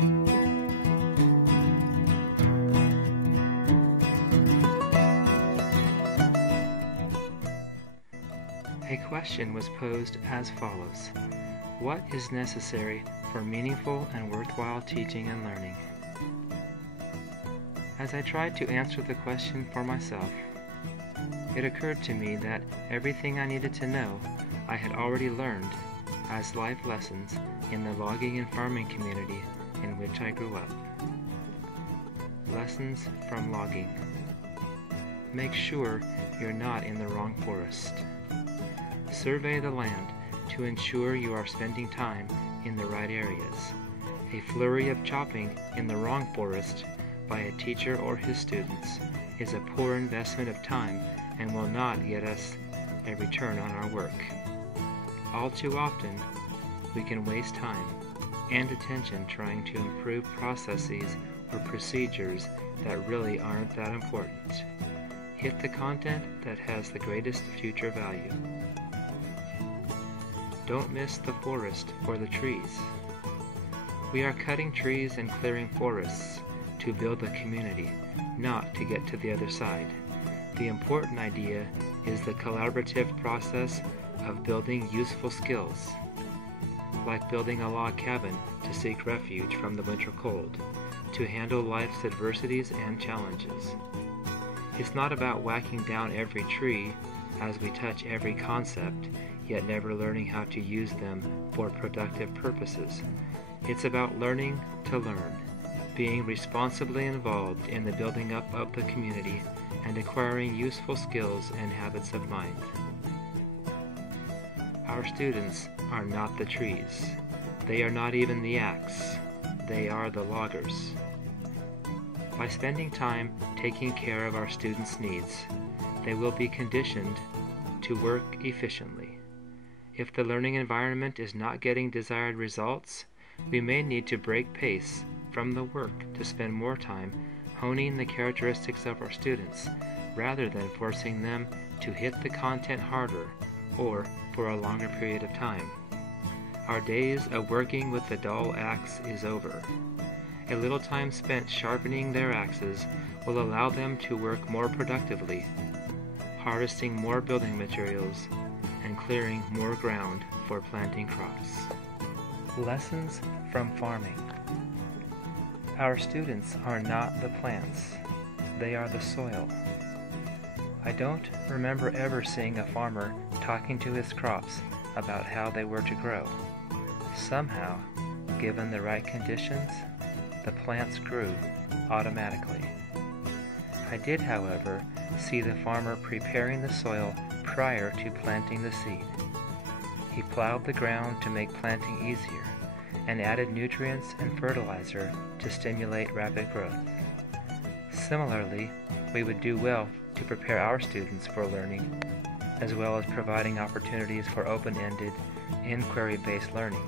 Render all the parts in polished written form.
A question was posed as follows: what is necessary for meaningful and worthwhile teaching and learning? As I tried to answer the question for myself, it occurred to me that everything I needed to know I had already learned as life lessons in the logging and farming community in which I grew up. Lessons from logging. Make sure you're not in the wrong forest. Survey the land to ensure you are spending time in the right areas. A flurry of chopping in the wrong forest by a teacher or his students is a poor investment of time and will not get us a return on our work. All too often, we can waste time and attention trying to improve processes or procedures that really aren't that important. Hit the content that has the greatest future value. Don't miss the forest for the trees. We are cutting trees and clearing forests to build a community, not to get to the other side. The important idea is the collaborative process of building useful skills, like building a log cabin to seek refuge from the winter cold, to handle life's adversities and challenges. It's not about whacking down every tree as we touch every concept, yet never learning how to use them for productive purposes. It's about learning to learn, being responsibly involved in the building up of the community, and acquiring useful skills and habits of mind. Our students are not the trees. They are not even the axe. They are the loggers. By spending time taking care of our students' needs, they will be conditioned to work efficiently. If the learning environment is not getting desired results, we may need to break pace from the work to spend more time honing the characteristics of our students, rather than forcing them to hit the content harder or for a longer period of time. Our days of working with the dull axe is over. A little time spent sharpening their axes will allow them to work more productively, harvesting more building materials and clearing more ground for planting crops. Lessons from farming. Our students are not the plants, they are the soil. I don't remember ever seeing a farmer talking to his crops about how they were to grow. Somehow, given the right conditions, the plants grew automatically. I did, however, see the farmer preparing the soil prior to planting the seed. He plowed the ground to make planting easier and added nutrients and fertilizer to stimulate rapid growth. Similarly, we would do well to prepare our students for learning, as well as providing opportunities for open-ended, inquiry-based learning,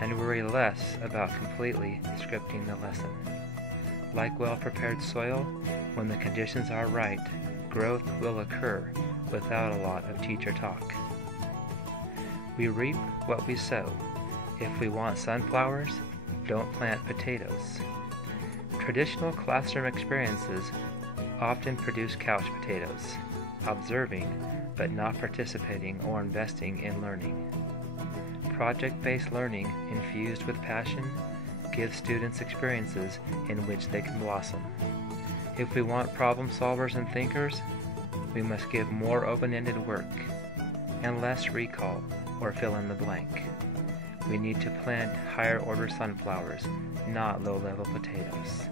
and worry less about completely scripting the lesson. Like well-prepared soil, when the conditions are right, growth will occur without a lot of teacher talk. We reap what we sow. If we want sunflowers, don't plant potatoes. Traditional classroom experiences often produce couch potatoes, observing but not participating or investing in learning. Project-based learning infused with passion gives students experiences in which they can blossom. If we want problem solvers and thinkers, we must give more open-ended work and less recall or fill in the blank. We need to plant higher-order sunflowers, not low-level potatoes.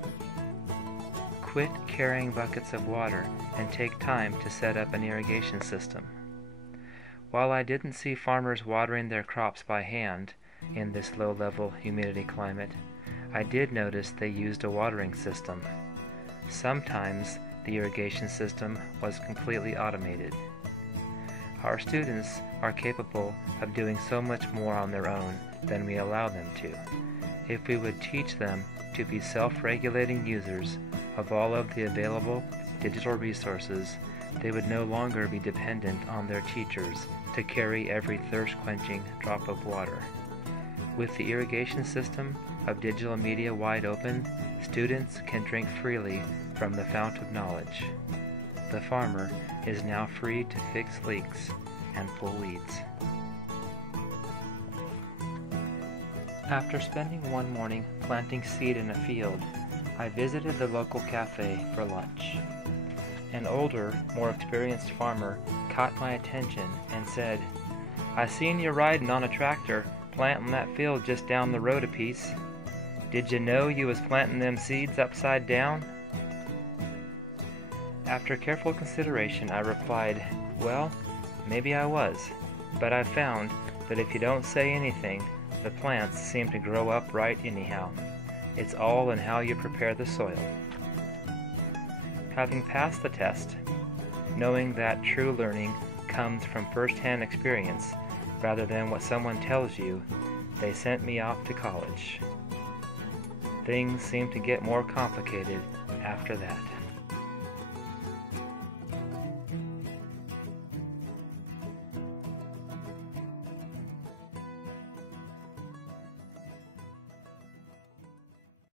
Quit carrying buckets of water and take time to set up an irrigation system. While I didn't see farmers watering their crops by hand in this low-level humidity climate, I did notice they used a watering system. Sometimes the irrigation system was completely automated. Our students are capable of doing so much more on their own than we allow them to. If we would teach them to be self-regulating users of all of the available digital resources, they would no longer be dependent on their teachers to carry every thirst-quenching drop of water. With the irrigation system of digital media wide open, students can drink freely from the fount of knowledge. The farmer is now free to fix leaks and pull weeds. After spending one morning planting seed in a field, I visited the local cafe for lunch. An older, more experienced farmer caught my attention and said, "I seen you riding on a tractor, planting that field just down the road a piece. Did you know you was planting them seeds upside down?" After careful consideration, I replied, "Well, maybe I was, but I've found that if you don't say anything, the plants seem to grow up right anyhow. It's all in how you prepare the soil." Having passed the test, knowing that true learning comes from first-hand experience rather than what someone tells you, they sent me off to college. Things seemed to get more complicated after that.